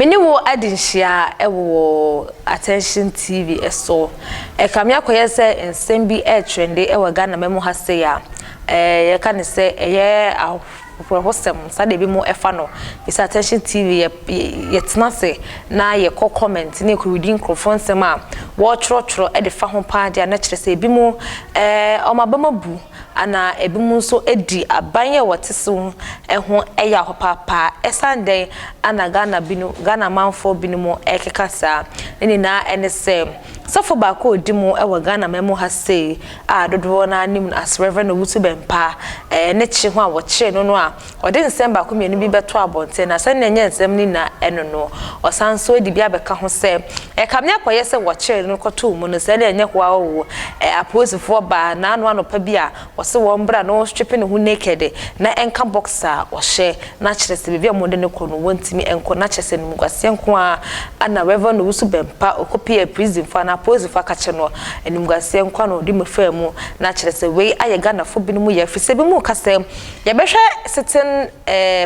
Many wo adinshia ewo attention TV eso. Kamya koye se nsem bi trendy ewo Ghana memo ha se ya. Ye kan se eye hosem sade bi mo efa no. Bisa attention TV ye tena se na ye ko comment na ko reading microphone sem a wo trotro e de fa ho pa dia na kire se bi mo omabama bu ana ebi mu so edi abanye woteso ho eya hopapa esande ana Ghana manfo binu ekekasa ni na enese sofo ba ko odimu ewo Ghana memo ha sei a dodo na anim as Reverend Owusu Bempah ne chi ho a wo chi no a ode nsem ba ko mienu bi beto abonte na se nenye nsem ni na eno no osanso edi bia beka ho se kamne akoye se wo chi no koto mu no se na enye ho awo aposifo ba na anu anopa bia wose wo mbra no Štrippēd hu naked na enka boxer wo hye na kire se bia mo de ne ko no wontimi enko na kire se no gwase enko a ana Reverend Owusu Bempah okopia prison for na posifo akache no enimgwase enko no di mfa mu na kire se we aye Ghana fo bi no mu ye fise bi mu kase ye behwe certain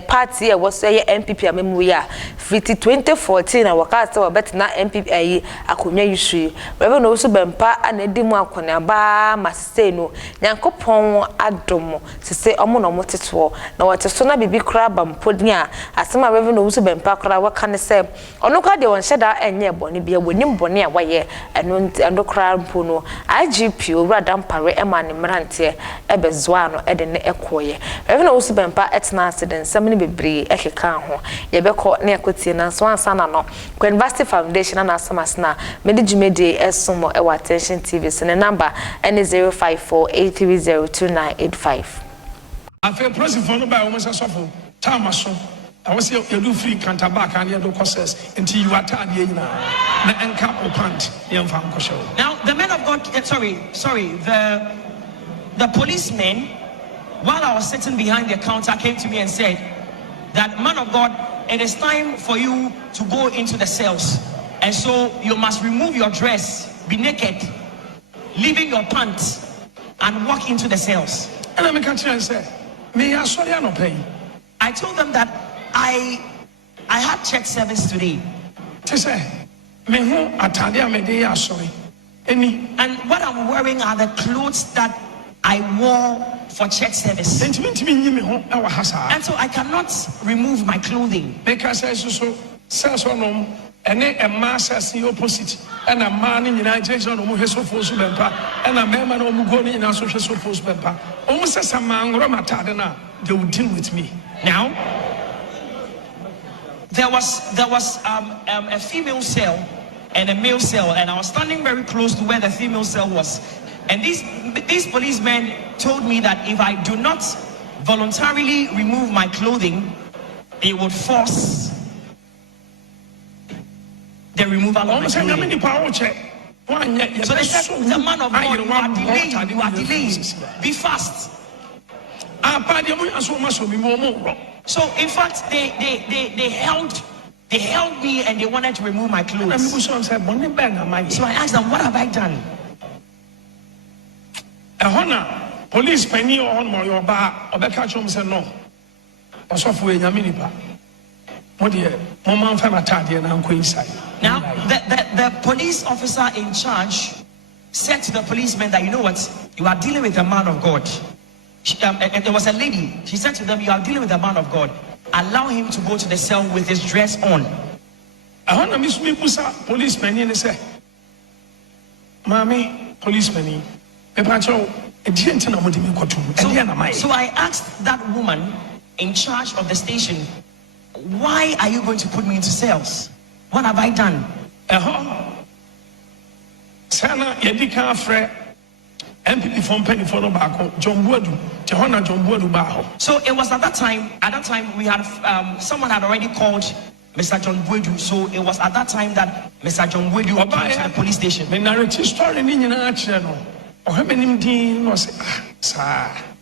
party e was ye MPP amemu ya fiti 2014 na wakase wa bet na MPP ayi akonya yishu Reverend Owusu Bempah anedi mu akona ba masese no nyankopon adomo sese omo no moteto na wateso na bibi kra bampodi a asema Reverend Owusu Bempah kra waka ne se ono kwa de won hyeda enye bone bia wonim bone a waye eno kra mpo no IGP owura Dampare emane mrante ebezoa no ede ne ekoye Reverend Owusu Bempah etna accident samni bebre ekeka ho yebekọ na ekotie na so ansa na no ko University Foundation na asamas na medijimede esomo e attention TV so ne number N05483029885 afi president for no by almost asofo tamaso I was you do free counter back and you do courses until you are tired na enka opant yam fam ko show. Now the men of God sorry the policemen while I was sitting behind the counter came to me and said that man of God it is time for you to go into the cells and so you must remove your dress, be naked, leaving your pants and walk into the cells. And I'm going to say me I saw you no pay. I told them that I had church service today. To say me who atade me dey sorry. Any and what I'm wearing are the clothes that I wore for church service. And so I cannot remove my clothing. Because I so and a mass opposite and a man in the United States no so force Bempah and a man no go in social so force Bempah. Almost as a man Romatadena, they would deal with me. Now there was a female cell and a male cell, and I was standing very close to where the female cell was. And these policemen told me that if I do not voluntarily remove my clothing, they would force the removal of my clothing. So they said, the man of God, you are delaying. Be fast. So in fact, they held me and they wanted to remove my clothes. So I asked them, what have I done? Police penny on your bar or the catch home said no. Or software Yaminipa. What dear, Mama Famatadi and Uncle inside. Now, the police officer in charge said to the policeman that, you know what, you are dealing with a man of God. And there was a lady, she said to them, you are dealing with a man of God. Allow him to go to the cell with his dress on. I want to miss me, policeman, and say, Mammy, policeman. So I asked that woman in charge of the station, why are you going to put me into cells? What have I done? Sana yedika fre MPP from Penny for John Boadu, John Boadu Baho. So it was at that time we had someone had already called Mr. John Boadu. So it was at that time that Mr. John Boadu came to the police station. The narrative story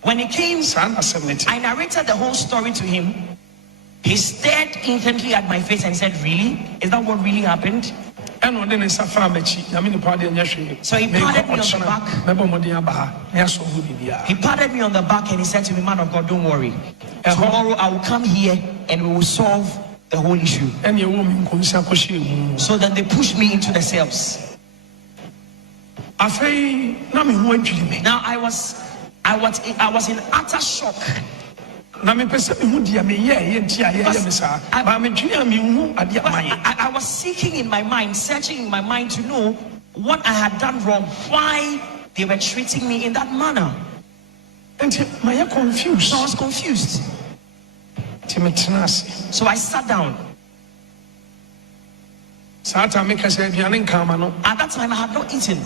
when he came, I narrated the whole story to him. He stared intently at my face and said, really? Is that what really happened? So he patted me on the back. He patted me on the back and he said to me, man of God, don't worry. Tomorrow I will come here and we will solve the whole issue. And you woman consider. So then they pushed me into the cells. Now I was in utter shock. I was seeking in my mind, searching in my mind to know what I had done wrong, why they were treating me in that manner. And I confused. So I was confused. So I sat down. At that time I had not eaten.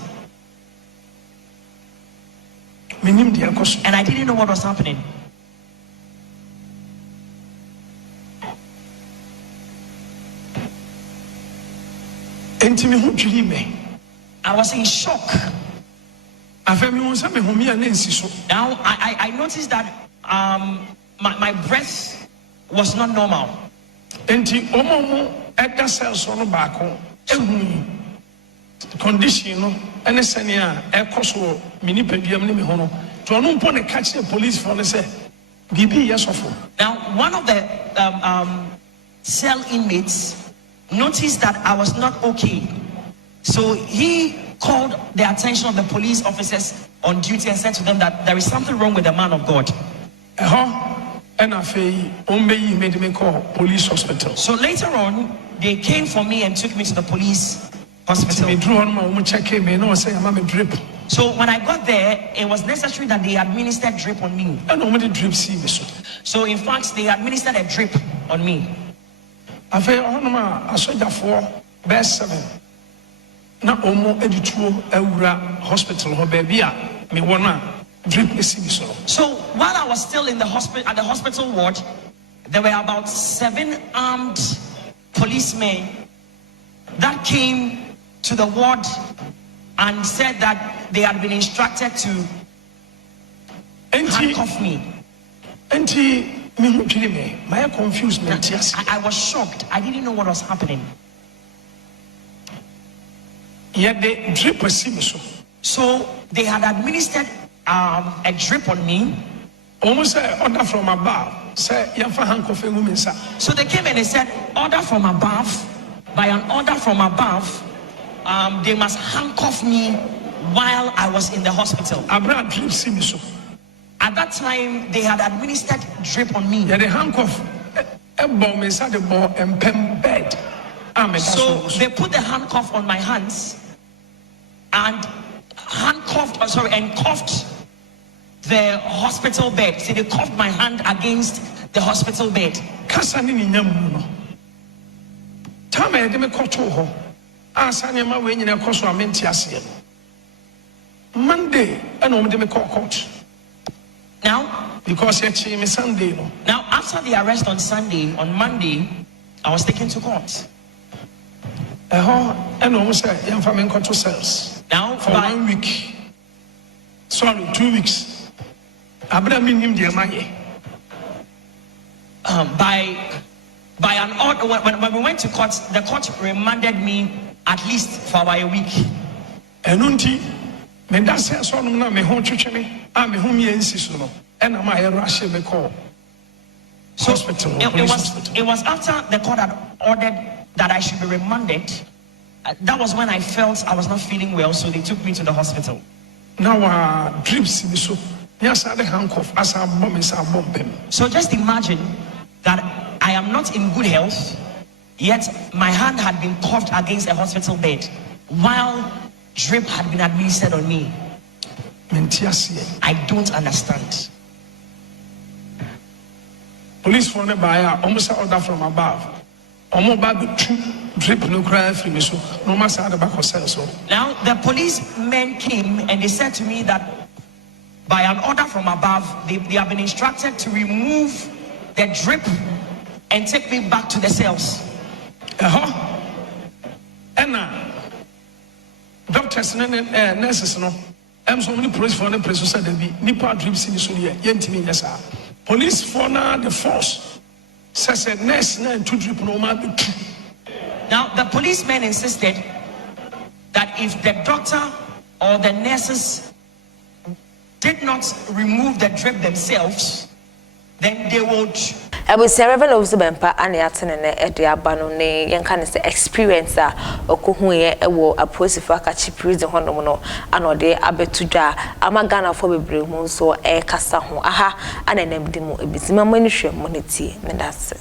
And I didn't know what was happening. I was in shock. Now I noticed that my breath was not normal. Condition and a air coso mini pedium name hono to an upon catch the police for the say BB yes of. Now one of the cell inmates noticed that I was not okay, so he called the attention of the police officers on duty and said to them that there is something wrong with the man of God. And I made me call police hospital. So later on they came for me and took me to the police hospital. So when I got there, it was necessary that they administered drip on me. So in fact, they administered a drip on me. I for best 7. Now hospital baby me wanna drip So while I was still in the hospital, at the hospital ward, there were about 7 armed policemen that came to the ward and said that they had been instructed to handcuff me. My confused me. I was shocked. I didn't know what was happening. Yet they drip a so. So they had administered a drip on me. Almost order from above. Say handcuffing women. So they came and they said, order from above. By an order from above, they must handcuff me while I was in the hospital. At that time, they had administered drip on me. Yeah, they handcuff a bomb inside the ball and pen bed. So they put the handcuff on my hands and cuffed the hospital bed. So they cuffed my hand against the hospital bed. Monday, and court. Now, because it's Sunday. Now, after the arrest on Sunday, on Monday, I was taken to court. And almost to cells. Now, for 1 week. Sorry, 2 weeks. Abraham him dear money. By an order, when we went to court, the court remanded me at least for about a week. And unti, me that says on me home church me, I'm a home no, and I'm a rush me call. Hospital. It was after the court had ordered that I should be remanded. That was when I felt I was not feeling well, so they took me to the hospital. Now drips me so. Yes, I handcuff as a bomb is a bomb. So just imagine that I am not in good health, yet my hand had been cuffed against a hospital bed while drip had been administered on me. I don't understand. Police phone by almost order from above. Drip no cry free so no matter at the back of so. Now the policemen came and they said to me that by an order from above, they have been instructed to remove the drip and take me back to the cells. And doctors and nurses no. I'm so many police for the press said there be nipa drips in the studio. Yentimi yesa. Police for now the force says a nurse na 2 drip no ma be 2. Now the policemen insisted that if the doctor or the nurses did not remove the drip themselves, then they would. Abusia Reverend Owusu Bempah ane atene ne ede abano ne yenka ne se experience a okohu ye ewo aposifo akachi prison honom no anode abetudwa amagana fo bebre mu so e kasa ho aha anenem di mu ebizima mani hwem moneti ne dase.